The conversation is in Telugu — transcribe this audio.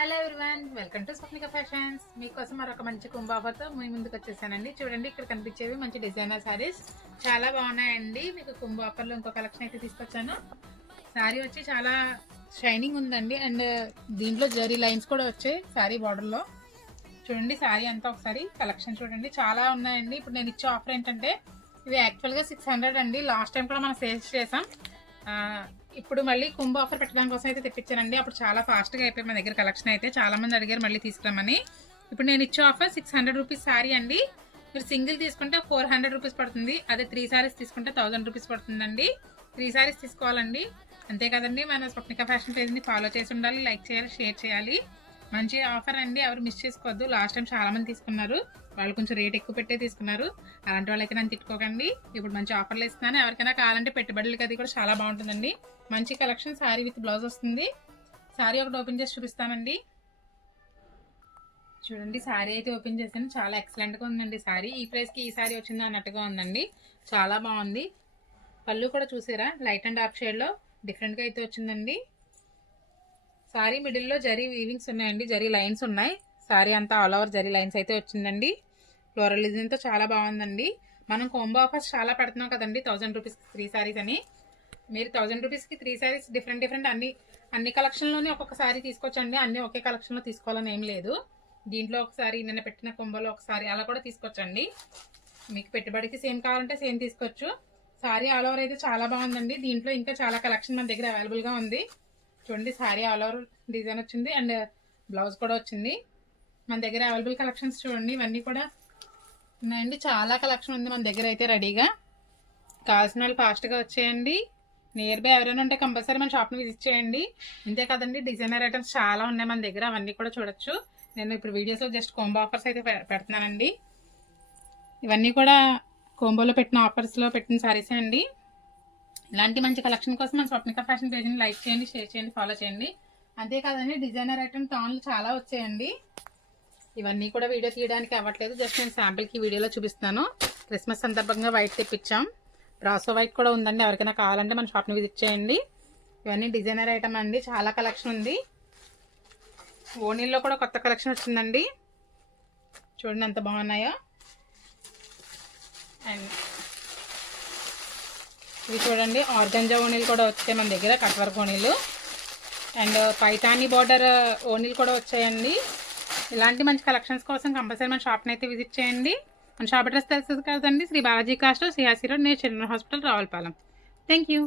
Hello everyone, welcome to Swapnika fashions. మీకోసం మరొక మంచి కుంభ ఆఫర్తో మీ ముందుకు వచ్చేసానండి. చూడండి, ఇక్కడ కనిపించేవి మంచి డిజైనర్ శారీస్ చాలా బాగున్నాయండి. మీకు కుంభ ఆఫర్లో ఇంకో కలెక్షన్ అయితే తీసుకొచ్చాను. శారీ వచ్చి చాలా షైనింగ్ ఉందండి, అండ్ దీంట్లో జరీ లైన్స్ కూడా వచ్చాయి శారీ బార్డర్లో. చూడండి శారీ అంతా ఒకసారి కలెక్షన్ చూడండి, చాలా ఉన్నాయండి. ఇప్పుడు నేను ఇచ్చే ఆఫర్ ఏంటంటే ఇవి యాక్చువల్గా 600 అండి. లాస్ట్ టైం కూడా మనం సేల్స్ చేసాం. ఇప్పుడు మళ్ళీ కుంభ ఆఫర్ పెట్టడానికి కోసం అయితే తెప్పించానండి. అప్పుడు చాలా ఫాస్ట్గా అయిపోయి మన దగ్గర కలెక్షన్ అయితే చాలా మంది అడిగారు మళ్ళీ తీసుకురామని. ఇప్పుడు నేను ఇచ్చే ఆఫర్ 600 రూపీస్ శారీ అండి. మీరు సింగిల్ తీసుకుంటే 400 రూపీస్ పడుతుంది. అదే 3 సారీస్ తీసుకుంటే 1000 రూపీస్ పడుతుందండి. 3 సారీస్ తీసుకోవాలండి. అంతే కదండి, మన స్వప్నిక ఫ్యాషన్ పేజ్ని ఫాలో చేసి ఉండాలి, లైక్ చేయాలి, షేర్ చేయాలి. మంచి ఆఫర్ అండి, ఎవరు మిస్ చేసుకోవద్దు. లాస్ట్ టైం చాలా మంది తీసుకున్నారు, వాళ్ళు కొంచెం రేట్ ఎక్కువ పెట్టే తీసుకున్నారు. అలాంటి వాళ్ళైతే నన్ను తిట్టుకోకండి. ఇప్పుడు మంచి ఆఫర్లు ఇస్తున్నాను. ఎవరికైనా కావాలంటే పెట్టుబడులకి అది కూడా చాలా బాగుంటుందండి. మంచి కలెక్షన్. శారీ విత్ బ్లౌజ్ వస్తుంది. శారీ ఒకటి ఓపెన్ చేసి చూపిస్తానండి. చూడండి, శారీ అయితే ఓపెన్ చేశాను. చాలా ఎక్సలెంట్గా ఉందండి శారీ. ఈ ప్రైస్కి ఈ శారీ వచ్చిందా అన్నట్టుగా ఉందండి. చాలా బాగుంది. పళ్ళు కూడా చూసారా, లైట్ అండ్ డార్క్ షేడ్లో డిఫరెంట్గా అయితే వచ్చిందండి. శారీ మిడిల్లో జరీ వీవింగ్స్ ఉన్నాయండి, జరీ లైన్స్ ఉన్నాయి. శారీ అంతా ఆల్ ఓవర్ జరీ లైన్స్ అయితే వచ్చిందండి. ఫ్లోరల్ డిజైన్తో చాలా బాగుందండి. మనం కాంబో ఆఫర్స్ చాలా పెడుతున్నాం కదండి, 1000 రూపీస్కి 3 సారీస్ అని. మీరు 1000 రూపీస్కి 3 సారీస్ డిఫరెంట్ అన్ని కలెక్షన్లోనే ఒక్కొక్క సారీ తీసుకోవచ్చండి. అన్ని ఒకే కలెక్షన్లో తీసుకోవాలని ఏం లేదు. దీంట్లో ఒకసారి నిన్న పెట్టిన కొంబలో ఒకసారి అలా కూడా తీసుకోవచ్చండి. మీకు పెట్టుబడికి సేమ్ కావాలంటే సేమ్ తీసుకోవచ్చు. శారీ ఆల్ ఓవర్ అయితే చాలా బాగుందండి. దీంట్లో ఇంకా చాలా కలెక్షన్ మన దగ్గర అవైలబుల్గా ఉంది. చూడండి, శారీ ఆల్ ఓవర్ డిజైన్ వచ్చింది అండ్ బ్లౌజ్ కూడా వచ్చింది. మన దగ్గర అవైలబుల్ కలెక్షన్స్ చూడండి, ఇవన్నీ కూడా ఉన్నాయండి. చాలా కలెక్షన్ ఉంది మన దగ్గర అయితే రెడీగా. కావాల్సిన వాళ్ళు ఫాస్ట్గా వచ్చేయండి. నియర్ బై ఎవరైనా ఉంటే కంపల్సరీ మన షాప్ని విజిట్ చేయండి. ఇంతే కదండి, డిజైనర్ ఐటమ్స్ చాలా ఉన్నాయి మన దగ్గర, అవన్నీ కూడా చూడొచ్చు. నేను ఇప్పుడు వీడియోస్లో జస్ట్ కాంబో ఆఫర్స్ అయితే పెడుతున్నానండి. ఇవన్నీ కూడా కాంబోలో పెట్టిన ఆఫర్స్లో పెట్టిన సారీసే అండి. ఇలాంటి మంచి కలెక్షన్ కోసం మన స్వప్నిక ఫ్యాషన్ పేజ్ని లైక్ చేయండి, షేర్ చేయండి, ఫాలో చేయండి. అంతేకాదండి, డిజైనర్ ఐటమ్ టాన్లు చాలా వచ్చాయండి. ఇవన్నీ కూడా వీడియో తీయడానికి అవ్వట్లేదు, జస్ట్ నేను శాంపిల్కి వీడియోలో చూపిస్తాను. క్రిస్మస్ సందర్భంగా వైట్ తెప్పించాం. బ్రాసో వైట్ కూడా ఉందండి. ఎవరికైనా కావాలంటే మన షాప్ని విజిట్ చేయండి. ఇవన్నీ డిజైనర్ ఐటమ్ అండి, చాలా కలెక్షన్ ఉంది. ఓనీల్లో కూడా కొత్త కలెక్షన్ వచ్చిందండి. చూడండి ఎంత బాగున్నాయో. అండ్ ఇవి చూడండి, ఆర్గంజా ఓనీలు కూడా వచ్చాయి మన దగ్గర, కట్ వర్క్ ఓనీలు. అండ్ పైతానీ బార్డర్ ఓనీలు కూడా వచ్చాయండి. ఇలాంటి మంచి కలెక్షన్స్ కోసం కంపల్సరీ మన షాప్ని అయితే విజిట్ చేయండి. మన షాప్ అడ్రస్ తెలుస్తుంది కదండి, శ్రీ బాలాజీ కాస్ట్, CRC road, near children hospital, Ravulapalem. Thank you.